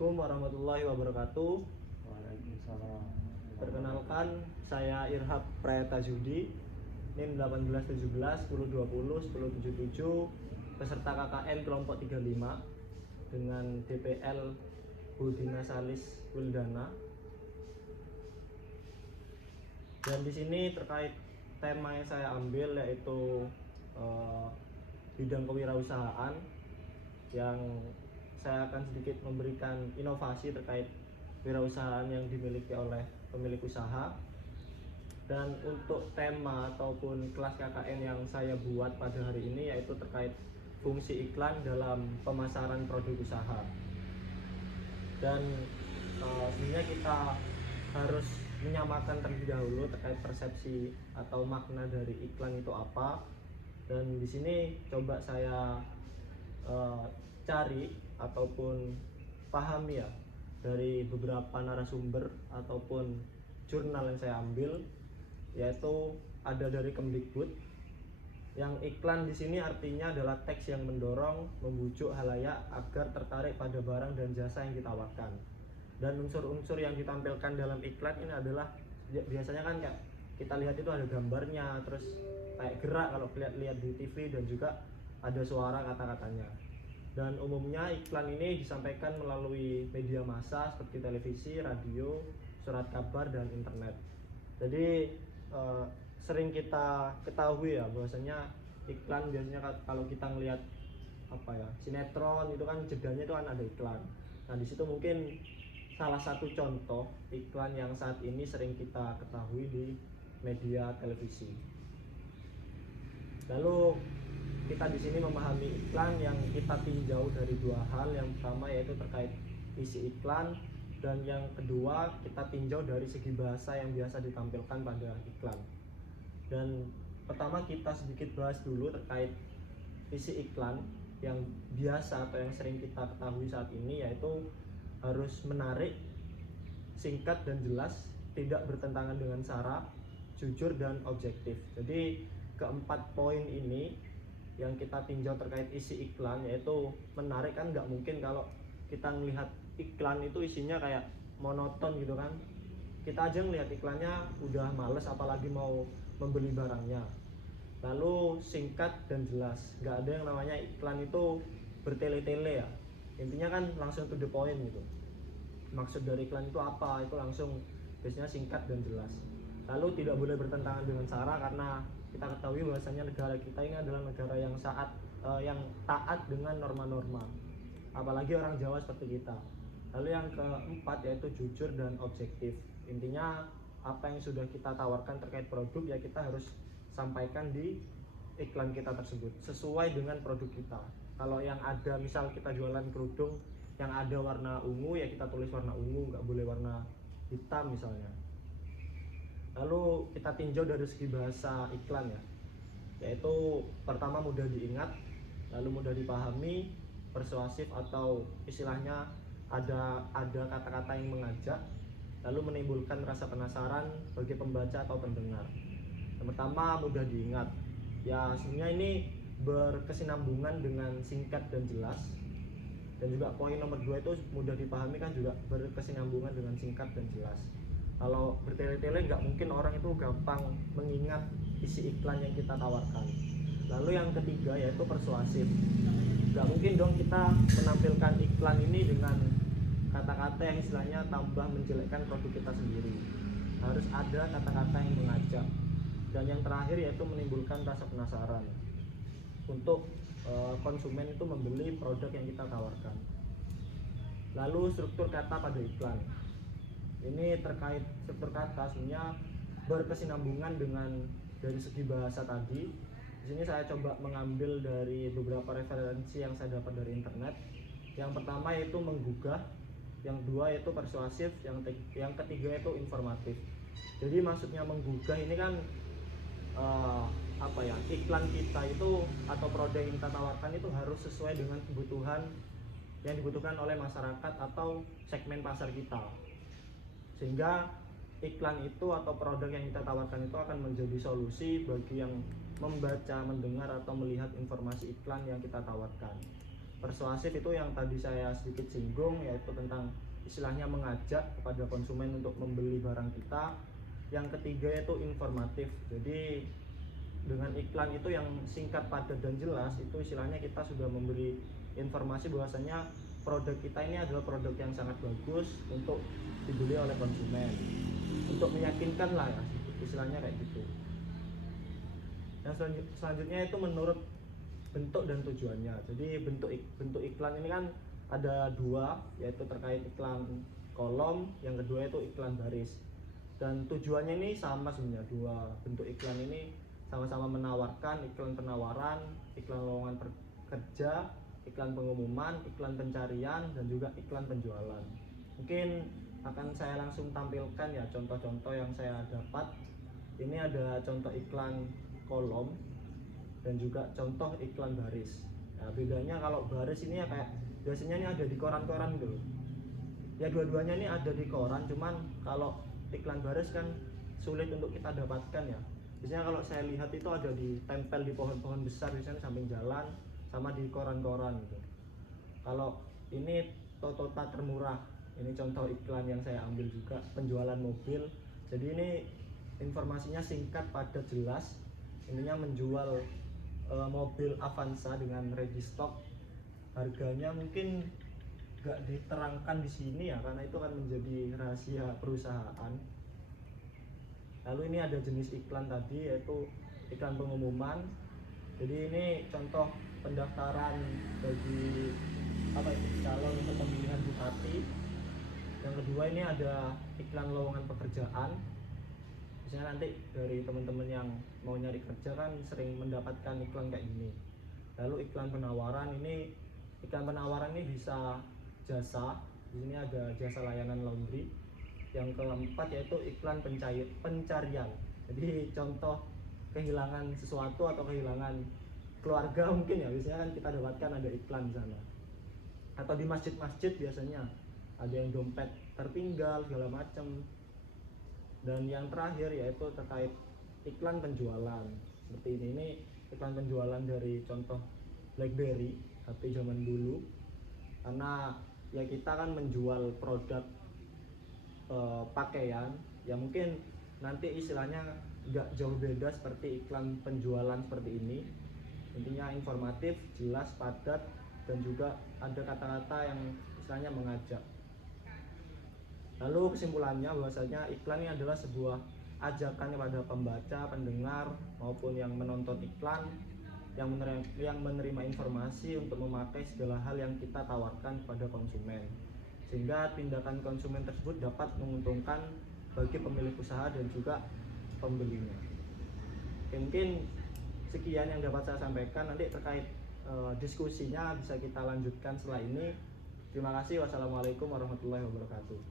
Assalamualaikum warahmatullahi wabarakatuh. Waalaikumsalam. Perkenalkan, saya Irhab Prayata Judi, NIM 1817 1020 1077, peserta KKN kelompok 35 dengan DPL Budina Salis Wildana. Dan di sini terkait tema yang saya ambil yaitu bidang kewirausahaan, yang saya akan sedikit memberikan inovasi terkait wirausahaan yang dimiliki oleh pemilik usaha. Dan untuk tema ataupun kelas KKN yang saya buat pada hari ini yaitu terkait fungsi iklan dalam pemasaran produk usaha. Dan sebenarnya kita harus menyamakan terlebih dahulu terkait persepsi atau makna dari iklan itu apa. Dan di sini coba saya cari ataupun pahami ya dari beberapa narasumber ataupun jurnal yang saya ambil, yaitu ada dari Kemdikbud. Yang iklan di sini artinya adalah teks yang mendorong, membujuk halayak agar tertarik pada barang dan jasa yang ditawarkan. Dan unsur-unsur yang ditampilkan dalam iklan ini adalah biasanya kan kayak kita lihat itu ada gambarnya, terus kayak gerak kalau lihat di TV, dan juga ada suara kata-katanya. Dan umumnya iklan ini disampaikan melalui media massa seperti televisi, radio, surat kabar, dan internet. Jadi sering kita ketahui ya bahwasanya iklan biasanya kalau kita ngelihat sinetron itu kan jedanya itu kan ada iklan. Nah di situ mungkin salah satu contoh iklan yang saat ini sering kita ketahui di media televisi. Lalu kita di sini memahami iklan yang kita tinjau dari dua hal. Yang pertama yaitu terkait isi iklan, dan yang kedua kita tinjau dari segi bahasa yang biasa ditampilkan pada iklan. Dan pertama kita sedikit bahas dulu terkait isi iklan yang biasa atau yang sering kita ketahui saat ini, yaitu harus menarik, singkat dan jelas, tidak bertentangan dengan sara, jujur dan objektif. Jadi keempat poin ini yang kita tinjau terkait isi iklan, yaitu menarik. Kan nggak mungkin kalau kita melihat iklan itu isinya kayak monoton gitu kan. Kita aja ngelihat iklannya udah males, apalagi mau membeli barangnya. Lalu singkat dan jelas, nggak ada yang namanya iklan itu bertele-tele ya. Intinya kan langsung to the point gitu. Maksud dari iklan itu apa, itu langsung biasanya singkat dan jelas. Lalu tidak boleh bertentangan dengan sara, karena kita ketahui bahwasanya negara kita ini adalah negara yang yang taat dengan norma-norma, apalagi orang Jawa seperti kita. Lalu yang keempat yaitu jujur dan objektif. Intinya apa yang sudah kita tawarkan terkait produk ya kita harus sampaikan di iklan kita tersebut sesuai dengan produk kita. Kalau yang ada misal kita jualan kerudung yang ada warna ungu, ya kita tulis warna ungu, nggak boleh warna hitam misalnya. Lalu kita tinjau dari segi bahasa iklan ya, yaitu pertama mudah diingat, lalu mudah dipahami, persuasif atau istilahnya ada kata-kata yang mengajak, lalu menimbulkan rasa penasaran bagi pembaca atau pendengar. Yang pertama mudah diingat, ya sebenarnya ini berkesinambungan dengan singkat dan jelas. Dan juga poin nomor 2 itu mudah dipahami kan juga berkesinambungan dengan singkat dan jelas. Kalau bertele-tele nggak mungkin orang itu gampang mengingat isi iklan yang kita tawarkan. Lalu yang ketiga yaitu persuasif. Nggak mungkin dong kita menampilkan iklan ini dengan kata-kata yang istilahnya tambah menjelekkan produk kita sendiri. Harus ada kata-kata yang mengajak. Dan yang terakhir yaitu menimbulkan rasa penasaran untuk konsumen itu membeli produk yang kita tawarkan. Lalu struktur kata pada iklan. Ini terkait struktur kata sebenarnya berkesinambungan dengan dari segi bahasa tadi. Di sini saya coba mengambil dari beberapa referensi yang saya dapat dari internet. Yang pertama yaitu menggugah, yang kedua yaitu persuasif, yang ketiga yaitu informatif. Jadi maksudnya menggugah ini kan iklan kita itu atau produk yang kita tawarkan itu harus sesuai dengan kebutuhan yang dibutuhkan oleh masyarakat atau segmen pasar kita, sehingga iklan itu atau produk yang kita tawarkan itu akan menjadi solusi bagi yang membaca, mendengar atau melihat informasi iklan yang kita tawarkan. persuasif itu yang tadi saya sedikit singgung, yaitu tentang istilahnya mengajak kepada konsumen untuk membeli barang kita. Yang ketiga itu informatif, jadi dengan iklan itu yang singkat, padat dan jelas, itu istilahnya kita sudah memberi informasi bahwasanya produk kita ini adalah produk yang sangat bagus untuk dibeli oleh konsumen, untuk meyakinkan lah ya, istilahnya kayak gitu. Yang selanjutnya itu menurut bentuk dan tujuannya. Jadi bentuk iklan ini kan ada dua, yaitu terkait iklan kolom, yang kedua itu iklan baris. Dan tujuannya ini sama sebenarnya, dua bentuk iklan ini sama-sama menawarkan, iklan penawaran, iklan lowongan kerja, iklan pengumuman, iklan pencarian, dan juga iklan penjualan. Mungkin akan saya langsung tampilkan ya contoh-contoh yang saya dapat. Ini ada contoh iklan kolom dan juga contoh iklan baris. Nah, bedanya kalau baris ini ya kayak biasanya ini ada di koran-koran gitu. Ya dua-duanya ini ada di koran, cuman kalau iklan baris kan sulit untuk kita dapatkan ya. Biasanya kalau saya lihat itu ada ditempel di pohon-pohon besar, biasanya samping jalan, sama di koran-koran gitu. Kalau ini Toyota termurah, ini contoh iklan yang saya ambil juga, penjualan mobil. Jadi ini informasinya singkat, padat, jelas. Intinya menjual mobil Avanza dengan registock. Harganya mungkin nggak diterangkan di sini ya, karena itu akan menjadi rahasia perusahaan. Lalu ini ada jenis iklan tadi, yaitu iklan pengumuman. Jadi ini contoh pendaftaran bagi calon untuk pemilihan bupati. Yang kedua ini ada iklan lowongan pekerjaan. Misalnya nanti dari teman-teman yang mau nyari kerja kan sering mendapatkan iklan kayak gini. Lalu iklan penawaran ini bisa jasa. Di sini ada jasa layanan laundry. Yang keempat yaitu iklan pencarian. Jadi contoh kehilangan sesuatu atau kehilangan keluarga mungkin ya, biasanya kan kita dapatkan ada iklan di sana. Atau di masjid-masjid biasanya ada yang dompet tertinggal segala macam. Dan yang terakhir yaitu terkait iklan penjualan. Seperti ini iklan penjualan dari contoh BlackBerry, HP zaman dulu. Karena ya kita kan menjual produk pakaian, ya mungkin nanti istilahnya nggak jauh beda seperti iklan penjualan seperti ini. Intinya informatif, jelas, padat, dan juga ada kata-kata yang istilahnya mengajak. Lalu kesimpulannya bahwasanya iklan ini adalah sebuah ajakan kepada pembaca, pendengar maupun yang menonton iklan yang menerima informasi untuk memakai segala hal yang kita tawarkan kepada konsumen, sehingga tindakan konsumen tersebut dapat menguntungkan bagi pemilik usaha dan juga pembelinya. Oke, mungkin sekian yang dapat saya sampaikan. Nanti terkait diskusinya bisa kita lanjutkan setelah ini. Terima kasih. Wassalamualaikum warahmatullahi wabarakatuh.